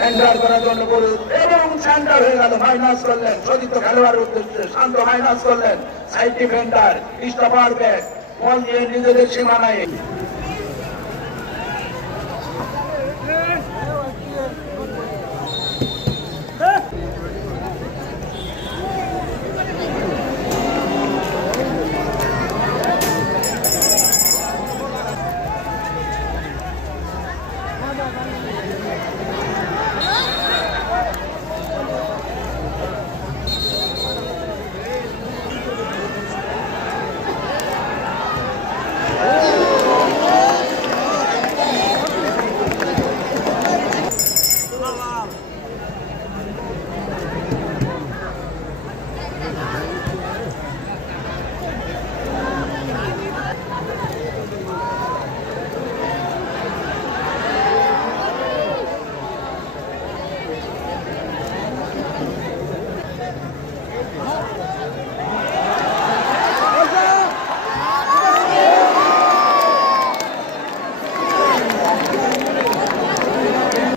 Centre করার জন্য বলুন এবং সেন্টার হয়ে গেল, মাইনাস করলেন সতীর্থ খেলোয়াড়ের উদ্দেশ্যে, শান্ত মাইনাস করলেন, সাইড ডিফেন্ডার স্টপার ব্যাক বল নিয়ে নিজেদের সীমানায়।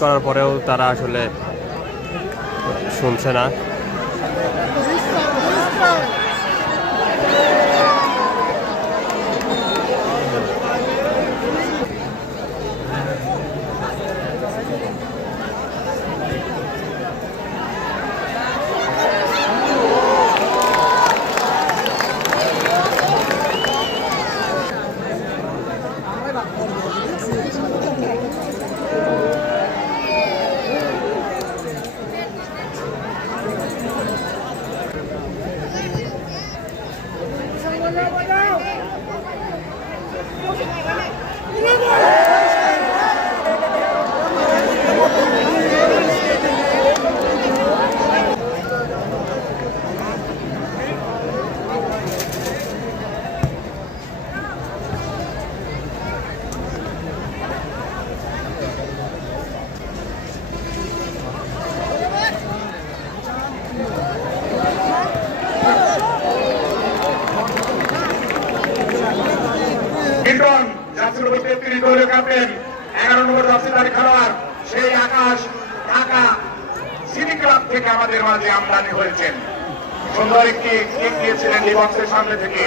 করার পরেও তারা আসলে শুনছে না। ক্যাপ্টেন 11 নম্বর জার্সিধারী খেলোয়াড় সেই আকাশ ঢাকা সিটি ক্লাব থেকে আমাদের মাঝে আমদানি হয়েছেন। সুন্দর একটি কিক দিয়েছিলেন ডি বক্সের সামনে থেকে।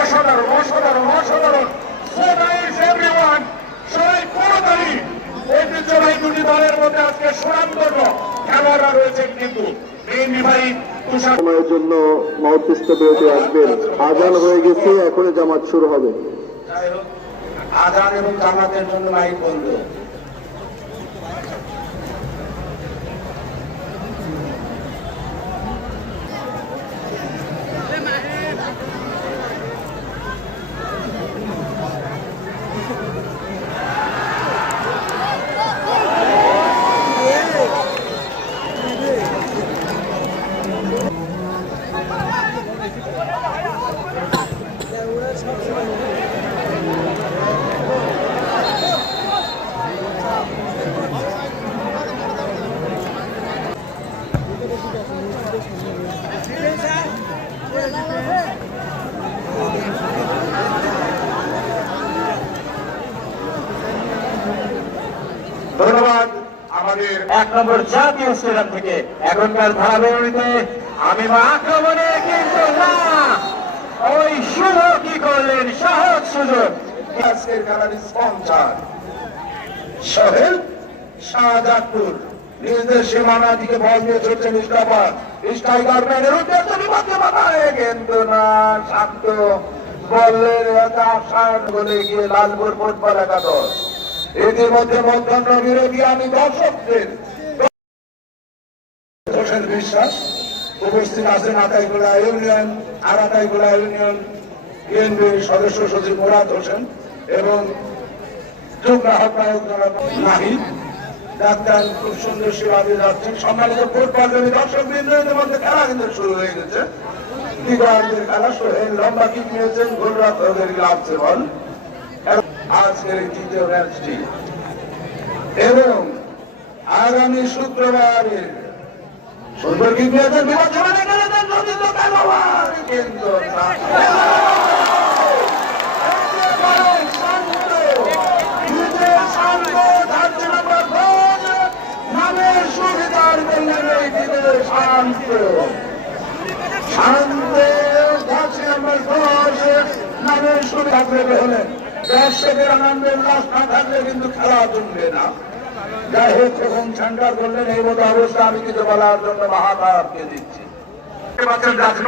অসাধারণ অসাধারণ অসাধারণ। সবাই কোনতালি ঐতিহ্যবাহী দুটি দলের মধ্যে আজকে সুনামধন্য খেলোয়াড়রা রয়েছেন, কিন্তু সময়ের জন্য মধ্যস্থ বিরতি আসবেন। আজান হয়ে গেছে, এখন জামাত শুরু হবে। আজান এবং জামাতের জন্য মাইক বন্ধ। ধন্যবাদ আমাদের 1 নম্বর জাতীয় স্টেডিয়াম থেকে। এখনকার ধারাবাহিকতে আমি আক্রমণে, কিন্তু না, ওই শুভ কি করলেন, সহজ সুযোগ। আজকের খেলার স্পন্সর সোহেল শাহজাদপুর, নিজেদের সীমানা দিকে বল নিয়ে চলছেন স্ট্রাইকার ম্যানের উদ্দেশ্যে বিপক্ষে মাথায়, কিন্তু না, শান্ত বললেন বলে গিয়ে লালপুর ফুটবল একাদশ। ইতিমধ্যে মধ্যাহ্ন বিরোধী আমি দর্শকদের হোসেন বিশ্বাস উপস্থিত আছেন আতাইগোলা ইউনিয়ন আর আতাইগোলা ইউনিয়ন বিএনপির সদস্য সচিব মুরাদ হোসেন এবং যুগ্ম আহ্বায়ক নাহিদ ডাক্তার। খুব সুন্দর সেবা দিয়ে যাচ্ছেন। সম্মানিত ফুটবল দর্শক বৃন্দের মধ্যে খেলা কিন্তু শুরু হয়ে গেছে। দিগন্তের খেলা সোহেল লম্বা কিক নিয়েছেন, গোলরাত ওদের গ্লাভসে বল। আজকের এই তৃতীয় ম্যাচটি এবং আগামী শুক্রবারের সুন্দর কি পেয়েছেন বিপদ সমানে গেলেন যদি তো খেলোয়াড় কিন্তু না। নামের সুবিধার শান্ত শান্ত যাচ্ছে নম্বর 10 নামের সুবিধা পেতে হলেন। দর্শকের আনন্দের উল্লাস না থাকলে কিন্তু খেলা জমবে না। যাই হোক যখন সেন্টার করলেন এই মতো অবস্থা আমি কিছু বলার জন্য মহাতাবকে দিচ্ছি।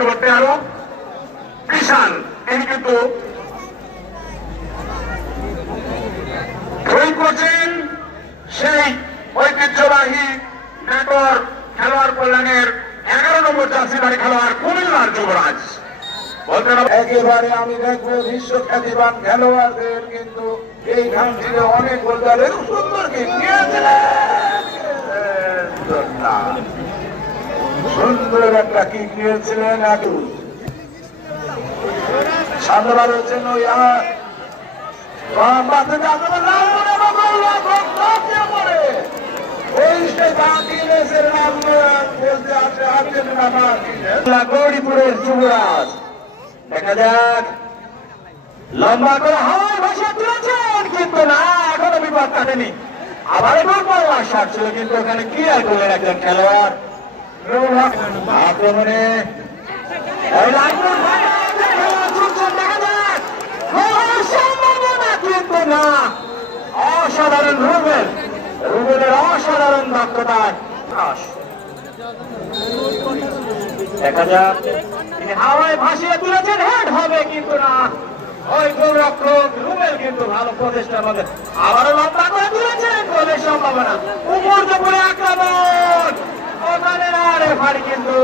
করতে আরো বিশাল তিনি কিন্তু বই করছেন সেই ঐতিহ্যবাহী নেটওয়ার্ক খেলোয়াড় কল্যাণের 11 নম্বর জার্সিধারী খেলোয়াড় কুমিল্লার যুবরাজ। একেবারে আমি দেখবো বিশ্ব খ্যাতিবান খেলোয়াড়দের কিন্তু এইখান থেকে অনেক গোলদারের সুন্দর কিক নিয়েছিলেন, সুন্দর একটা কিক নিয়েছিলেন। সামনে রয়েছেন ওই গৌরীপুরের যুবরাজ। দেখা যাক লম্বা করে হাওয়ায় ভাষা তুলেছেন কিন্তু না, এখনো বিপদ কাটেনি। আবার দুর্বল আশা ছিল কিন্তু ওখানে ক্লিয়ার করলেন একজন খেলোয়াড়। আক্রমণে কিন্তু না, অসাধারণ রুবেলের অসাধারণ দক্ষতায় দেখা যাক তিনি হাওয়ায় ভাসিয়ে তুলেছেন, হেড হবে কিন্তু না। ওই গোলরক্ষক রুবেল কিন্তু ভালো প্রচেষ্টার মধ্যে আবারও লম্বা করে তুলেছেন, গোলের সম্ভাবনা। উপর দুপুরে আক্রমণ, ওখানে না রেফারি কিন্তু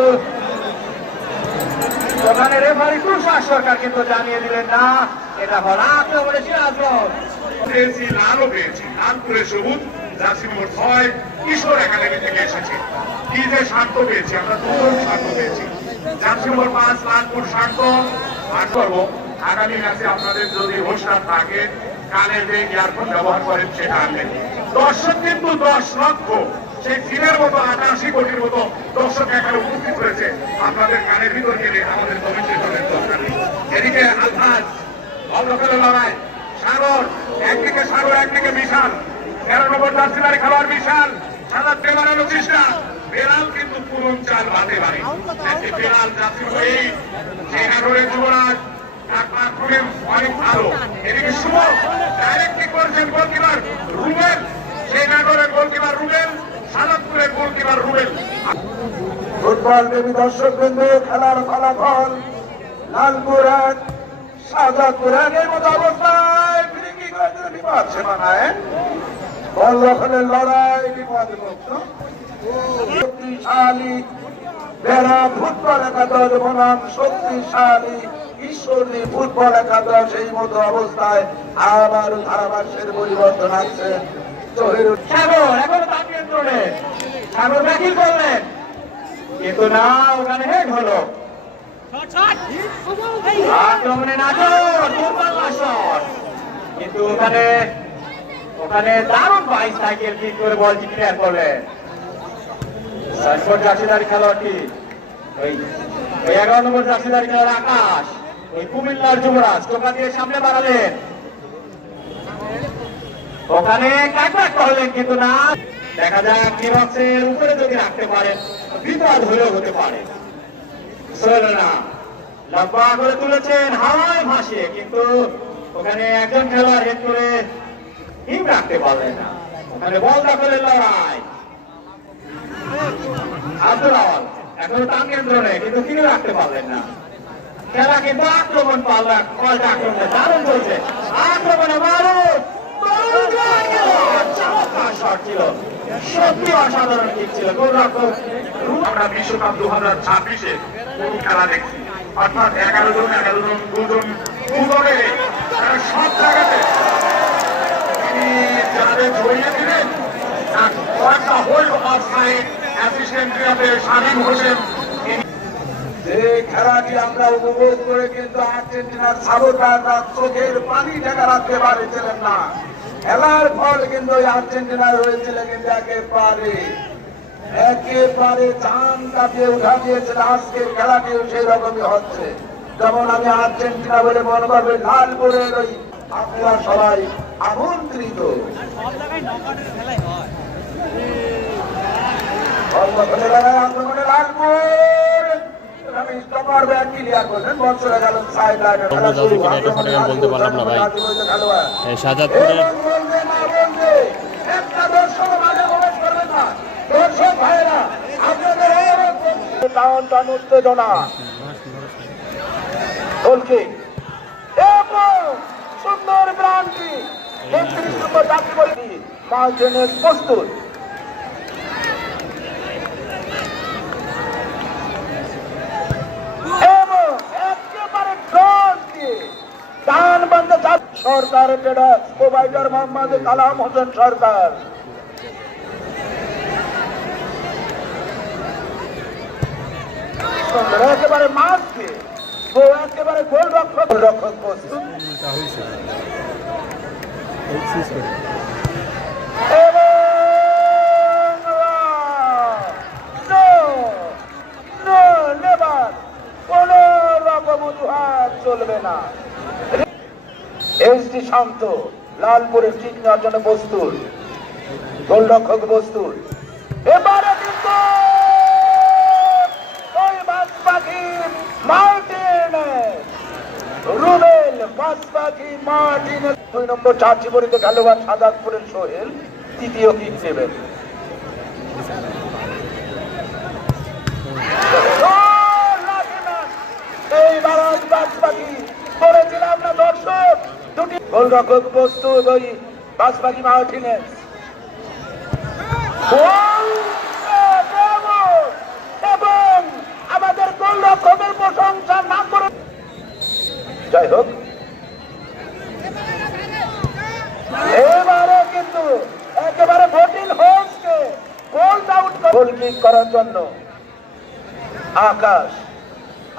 ওখানে রেফারি তুষার সরকার কিন্তু জানিয়ে দিলেন না এটা হল আক্রমণে সিরাজগঞ্জ। পেয়েছি লালও পেয়েছি, লালপুরে সবুজ জার্সি নম্বর 6 কিশোর একাডেমি থেকে এসেছে। কি যে শান্ত পেয়েছি আমরা, দুজন শান্ত পেয়েছি। জার্সি নম্বর 5 লালপুর শান্ত। আর করবো আগামী ম্যাচে আপনাদের যদি হোসটা থাকে কানে যে ইয়ারফোন ব্যবহার করেন সেটা আনবেন। দর্শক কিন্তু 10 লক্ষ, সেই চীনের মতো 88 কোটির মতো দর্শক এখানে উপস্থিত হয়েছে। আপনাদের কানের ভিতর গেলে আমাদের কমেন্টেটরের দরকার নেই। এদিকে আলফাজ অল্পফেলের লড়াই, সাগর একদিকে, সাগর একদিকে বিশাল। 13 নম্বর জার্সিধারী খেলোয়াড় বিশাল সাজাতে বানানো চেষ্টা। বেলাল কিন্তু পুরন চাল বাঁধে বাড়ি। বেলাল জার্সি এই সেই নাটোরের যুবরাজ অনেক ভালো। এদিকে শুভ ডাইরেক্ট কি করেছেন গোলকিপার রুবেল, সেই নাটোরের গোলকিপার রুবেল, সাজাদপুরের গোলকিপার রুবেল। ফুটবল প্রেমী দর্শক বিন্দু, খেলার ফলাফল লালপুর 1 শাহজাদপুর 1 এর মতো অবস্থায় বিপদ সীমানায় বল দখলের লড়াই, বিপদমুক্ত শক্তিশালী বেড়া ফুটবল একাদশ বনাম শক্তিশালী ঈশ্বরী ফুটবল একাদশ। এই মতো অবস্থায় আবার ধারাভাষ্যের পরিবর্তন আসছে। সাগর এখন তার নিয়ন্ত্রণে, সাগর ব্যাকিং করলেন কিন্তু না, ওখানে হেড হলো। আক্রমণে নাটোর দুর্বল শট কিন্তু ওখানে দারুণ বাইসাইকেল কিক করে বলটি ক্লিয়ার করলেন সাইফর জার্সিধারী খেলোয়াড়টি। ওই 11 নম্বর জার্সিধারী খেলোয়াড় আকাশ, ওই কুমিল্লার যুবরাজ টোকা দিয়ে সামনে বাড়ালেন, ওখানে কাটব্যাক করলেন কিন্তু না। দেখা যাক ডিবক্সের উপরে যদি রাখতে পারেন বিপদ হলেও হতে পারে। না লম্বা করে তুলেছেন হাওয়ায় ভাসিয়ে কিন্তু ওখানে একজন খেলোয়াড় হেড করে হিম রাখতে পারলেন না। ওখানে বল দখলের লড়াই, আব্দুল আওয়াল এখন তার নিয়ন্ত্রণে কিন্তু তিনি রাখতে পারলেন না। খেলা কিন্তু আক্রমণ পাল্লা কলটা আক্রমণে দারুণ চলছে, আক্রমণে মারুফ চমৎকার শট ছিল, সত্যি অসাধারণ কিক ছিল। গোলরক্ষক আমরা বিশ্বকাপ 2026-এ কোন খেলা দেখছি, অর্থাৎ 11 জন 2 দলে সব জায়গাতে তিনি যাদের ধরিয়ে দিলেন। কয়েকটা হোল্ড অফসাইড অ্যাসিস্ট্যান্ট স্বাধীন হোসেন। যে খেলাটি আমরা উপভোগ করে কিন্তু আর্জেন্টিনার সাপোর্টাররা চোখের পানি ঢাকা রাখতে পারছিলেন না। খেলার ফল কিন্তু আর্জেন্টিনার হয়েছিল কিন্তু একেবারে একেবারে চান কাটিয়ে উঠা দিয়েছিল। আজকের খেলাটিও সেই রকমই হচ্ছে। যেমন আমি আর্জেন্টিনা বলে মনে করবে, লালপুরের ওই আপনারা সবাই আমন্ত্রিত। আক্রমণে লালপুর স্টপার ব্যাট ক্লিয়ার করলেন। বল চলে গেল সাইড লাইনে। খেলা শুরু। বলতে পারলাম না ভাই। খেলোয়াড় শাহজাদপুরের একটা দর্শক মাঝে প্রবেশ করবেন না। দর্শক ভাইরা আপনাদের টান টান উত্তেজনা। গোলকিক এবং সুন্দর ব্রান্ডি ৩৩ নম্বর যাত্রী বলছি মার্টিনেজ প্রস্তুত। এবং একেবারে ড্রস দিয়ে ডান বান্ধে সরকার ট্রেডার্স প্রোভাইডার মোহাম্মদ কালাম হোসেন সরকার। একেবারে মাছ দিয়ে একেবারে গোল রক্ষক প্রস্তুত। কোন রকম অজুহাত চলবে না। এসডি শান্ত লালপুরের ঠিক নেওয়ার জন্য প্রস্তুত। গোলরক্ষক প্রস্তুত। এবারে কিন্তু ওই বাস পাখি মার্টিনেজ রুবেল, বাস পাখি মার্টিনেজ ২ নম্বর চার্জি পরিতে খেলোয়াড় শাহজাদপুরের সোহেল তৃতীয় কিক নেবেন। এইবার বাস পাখি করেছিলাম না দর্শক। দুটি গোলরক্ষক প্রস্তুত ওই বাস পাখি মার্টিনেজ। এবং আমাদের গোলরক্ষকের প্রশংসা না করে যাই হোক, এবারে কিন্তু একেবারে ভোটিং হোস্টকে গোল আউট গোল কিক করার জন্য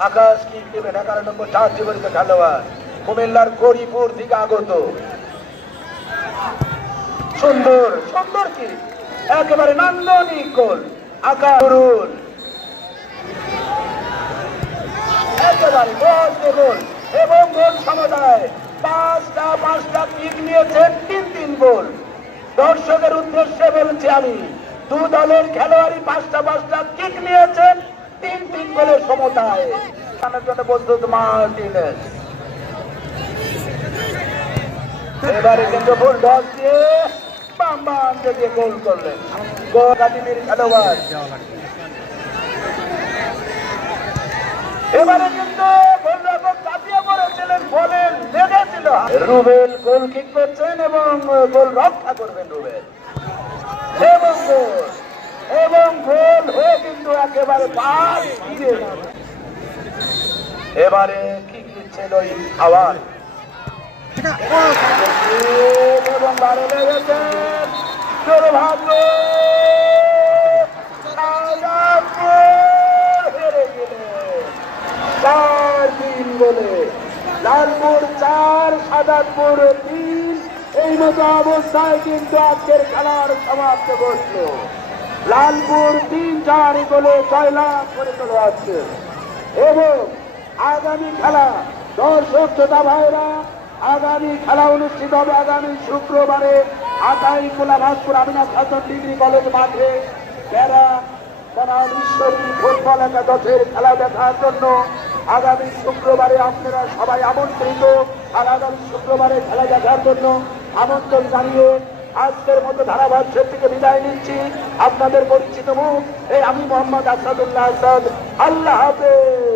আকাশ কিক দেবেন। 11 নম্বর চার্জি পরিত খেলোয়াড় কুমিল্লার গরিপুর থেকে আগত। সুন্দর সুন্দর কি একেবারে নান্দনিক গোল। আকারুল একেবারে গোল এবং গোল সমুদায় পাঁচটা কিক নিয়েছেন ৩ গোল। দর্শকের উদ্দেশ্যে বলছি আমি, দু দলের খেলোয়াড়ই পাঁচটা কিক নিয়েছেন ৩ গোলের সমতায়। জন্য প্রস্তুত মার্টিনেজ। এবারে কিন্তু ফুল ডস দিয়ে বাম দিয়ে গোল করলেন একাডেমির খেলোয়াড়। এবারে কিন্তু গোলরক্ষক চাপিয়ে পড়েছিলেন, বলে লেগেছিল। রুবেল গোল কিক করছেন এবং গোল রক্ষা করবেন রুবেল। এবং গোল হয়ে কিন্তু একেবারে পাস দিয়ে এবারে কিক দিচ্ছেন ওই আওয়াজ এবং বারে লেগেছেন দুর্ভাগ্য। হেরে গেলে 4-3 গোলে লালপুর 4 শাহজাদপুর 3। এই মতো অবস্থায় কিন্তু আজকের খেলার সমাপ্ত ঘটল। লালপুর 3-4 গোলে জয়লাভ করে চলে আসছে। এবং আগামী খেলা দর্শক শ্রোতা ভাইরা, আগামী খেলা অনুষ্ঠিত হবে আগামী শুক্রবারে আটাইকুলা ভাসপুর আমিনাথ হাসান ডিগ্রি কলেজ মাঠে প্যারা বনাম ঈশ্বরী ফুটবল একাদশের খেলা দেখার জন্য। আগামী শুক্রবারে আপনারা সবাই আমন্ত্রিত। আর আগামী শুক্রবারে খেলা দেখার জন্য আমন্ত্রণ জানিয়ে আজকের মতো ধারাভাষ্যের থেকে বিদায় নিচ্ছি। আপনাদের পরিচিত মুখ এই আমি মোহাম্মদ আসাদুল্লাহ আসাদ। আল্লাহ হাফেজ।